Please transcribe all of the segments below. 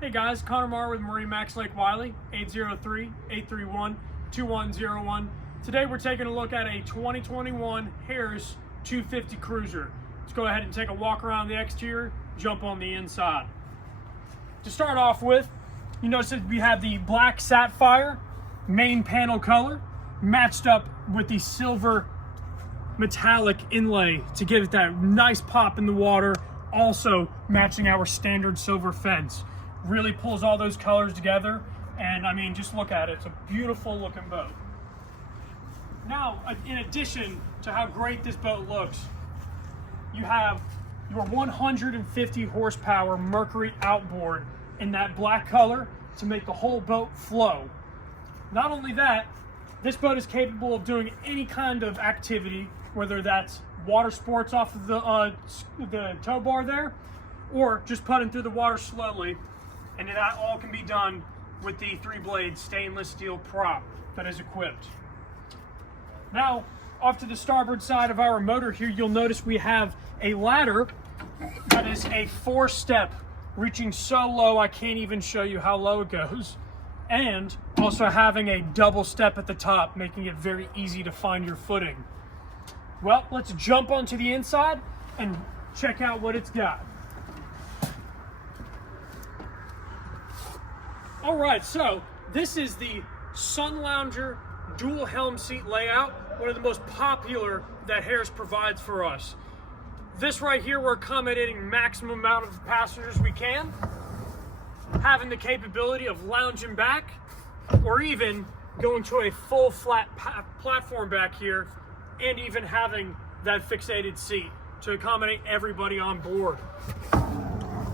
Hey guys, Connor Marr with MarineMax Lake Wylie, 803-831-2101. Today we're taking a look at a 2021 Harris 250 Cruiser. Let's go ahead and take a walk around the exterior, jump on the inside. To start off with, you notice that we have the black sapphire main panel color matched up with the silver metallic inlay to give it that nice pop in the water, also matching our standard silver fence. Really pulls all those colors together, and I mean, just look at it. It's a beautiful looking boat. Now, in addition to how great this boat looks, you have your 150 horsepower Mercury outboard in that black color to make the whole boat flow. Not only that, this boat is capable of doing any kind of activity, whether that's water sports off of the tow bar there, or just putting through the water slowly. And that all can be done with the 3-blade stainless steel prop that is equipped. Now, off to the starboard side of our motor here, you'll notice we have a ladder that is a 4-step, reaching so low I can't even show you how low it goes, and also having a double step at the top, making it very easy to find your footing. Well, let's jump onto the inside and check out what it's got. All right, so this is the Sun Lounger dual helm seat layout, one of the most popular that Harris provides for us. This right here, we're accommodating maximum amount of passengers we can, having the capability of lounging back, or even going to a full flat platform back here, and even having that fixated seat to accommodate everybody on board.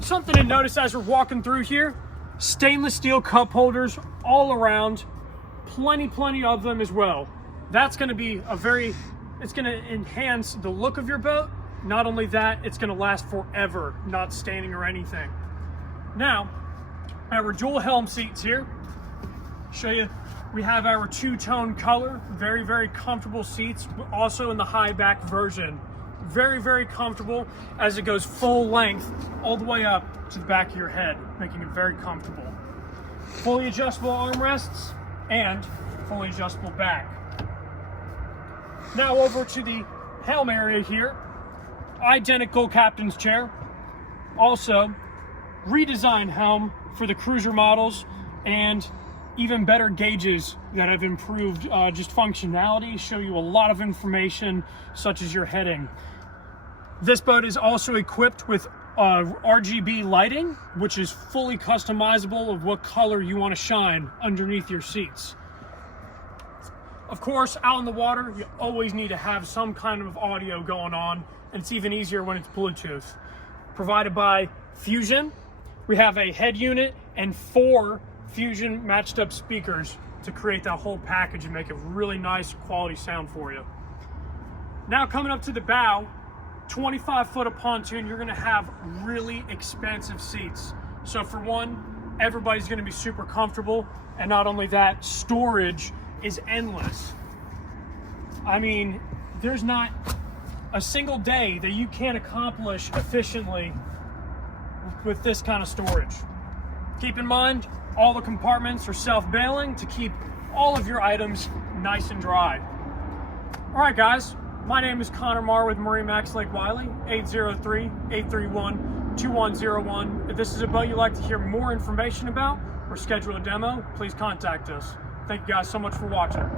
Something to notice as we're walking through here, stainless steel cup holders all around, plenty of them as well. That's going to be it's going to enhance the look of your boat. Not only that, it's going to last forever, not staining or anything. Now, our dual helm seats here, show you, we have our 2-tone color, very comfortable seats, also in the high back version. Very comfortable as it goes full length all the way up to the back of your head, making it very comfortable. Fully adjustable armrests and fully adjustable back. Now over to the helm area here, identical captain's chair, also redesigned helm for the cruiser models, and even better gauges that have improved just functionality, show you a lot of information such as your heading. This boat is also equipped with RGB lighting, which is fully customizable of what color you want to shine underneath your seats. Of course, out in the water, you always need to have some kind of audio going on, and it's even easier when it's Bluetooth. Provided by Fusion, we have a head unit and 4 Fusion matched up speakers to create that whole package and make a really nice quality sound for you. Now coming up to the bow, 25 foot of pontoon, you're going to have really expansive seats. So for one, everybody's going to be super comfortable, and not only that, storage is endless. I mean, there's not a single day that you can't accomplish efficiently with this kind of storage. Keep in mind, all the compartments are self-bailing to keep all of your items nice and dry. All right, guys. My name is Connor Marr with MarineMax Lake Wylie, 803-831-2101. If this is a boat you'd like to hear more information about or schedule a demo, please contact us. Thank you guys so much for watching.